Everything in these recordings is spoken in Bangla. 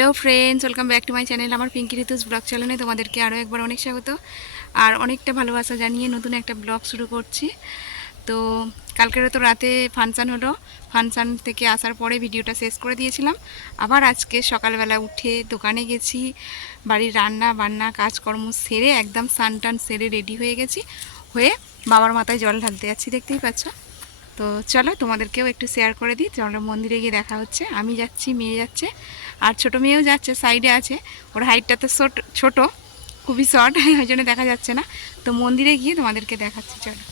Hello friends, welcome back to my channel. আমার পিঙ্কি ঋতুস ব্লগ চ্যানেলে তোমাদেরকে আরও একবার অনেক স্বাগত। আর অনেকটা ভালোবাসা জানিয়ে নতুন একটা ব্লগ শুরু করছি। তো কালকের তো রাতে ফাংশান হলো। ফাংশান থেকে আসার পরে ভিডিওটা শেষ করে দিয়েছিলাম। আবার আজকে সকালবেলা উঠে দোকানে গেছি। বাড়ির রান্না, বান্না, কাজকর্ম সেরে একদম স্নান টান সেরে রেডি হয়ে গেছি। হয়ে বাবার মাথায় জল ঢালতে যাচ্ছি, দেখতেই পাচ্ছ। তো চলো তোমাদেরকেও একটু শেয়ার করে দিই। চলো মন্দিরে গিয়ে দেখা হচ্ছে। আমি যাচ্ছি, মেয়ে যাচ্ছে, আর ছোট মেয়েও যাচ্ছে সাইডে আছে। ওর হাইটটা তো ছোট, ছোটো, খুবই শর্ট ওই জন্য দেখা যাচ্ছে না। তো মন্দিরে গিয়ে তোমাদেরকে দেখাচ্ছি, চলো।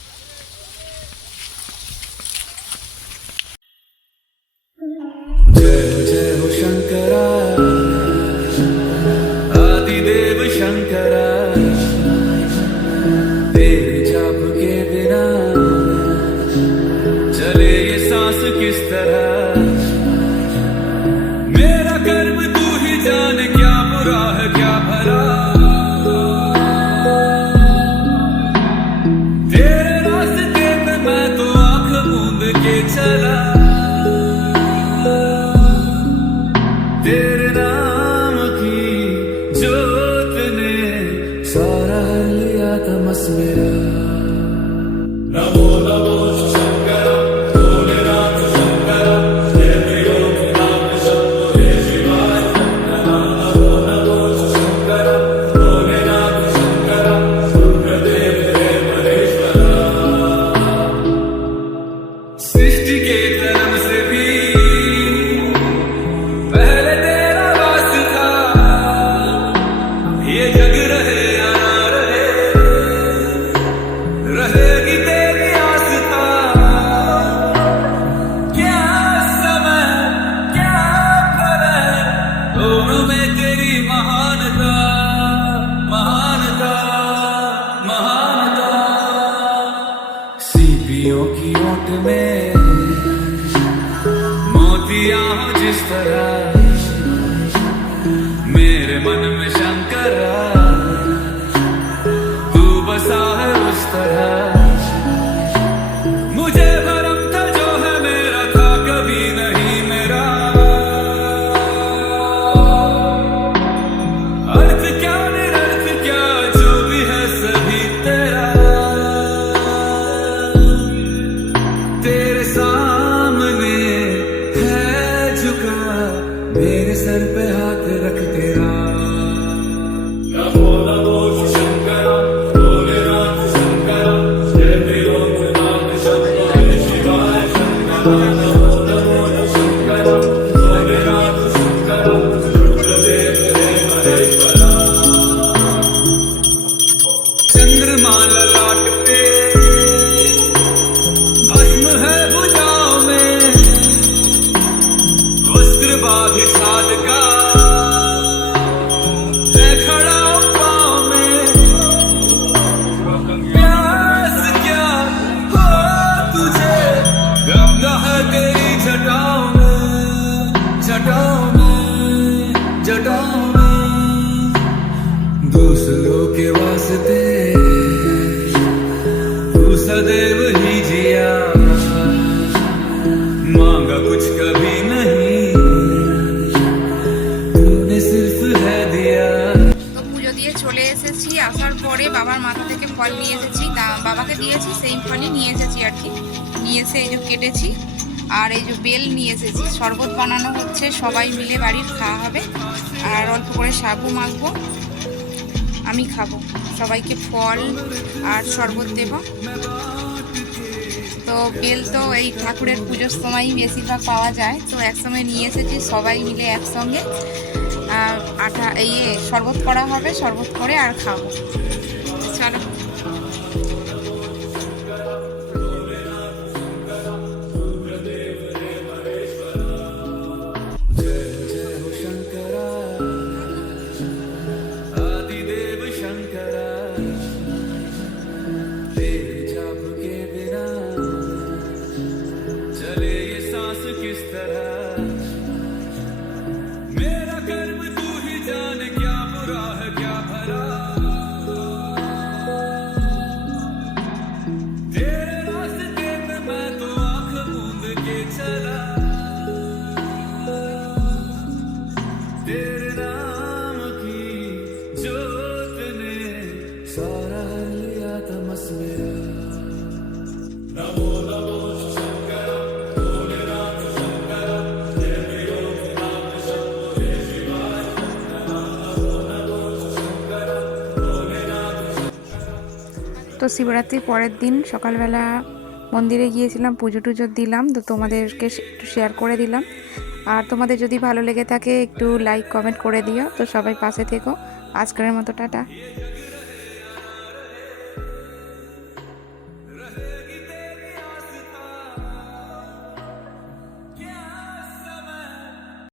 parar. God চলে এসেছি, আসার পরে বাবার মাথা থেকে ফল নিয়ে এসেছি। বাবাকে দিয়েছি, সেই ফলই নিয়ে এসেছি আর কি। নিয়ে এসে এই যে কেটেছি, আর এই যে বেল নিয়ে এসেছি। শরবত বানানো হচ্ছে, সবাই মিলে বাড়ির খাওয়া হবে। আর অল্প করে সাবু মাখবো, আমি খাব। সবাইকে ফল আর শরবত দেব। তো বেল তো এই ঠাকুরের পুজোর সময়ই বেশিরভাগ পাওয়া যায়। তো একসঙ্গে নিয়ে এসেছি, সবাই মিলে একসঙ্গে। আঠা এই এ, শরবত করা হবে শরবত করে আর খাব শিবরাত্রির পরের দিন সকালবেলা মন্দিরে গিয়েছিলাম, পুজো টুজো দিলাম, তো তোমাদেরকে একটু শেয়ার করে দিলাম। আর তোমাদের যদি ভালো লেগে থাকে, একটু লাইক কমেন্ট করে দিও, তো সবাই পাশে থেকো। আজকের মতো টাটা।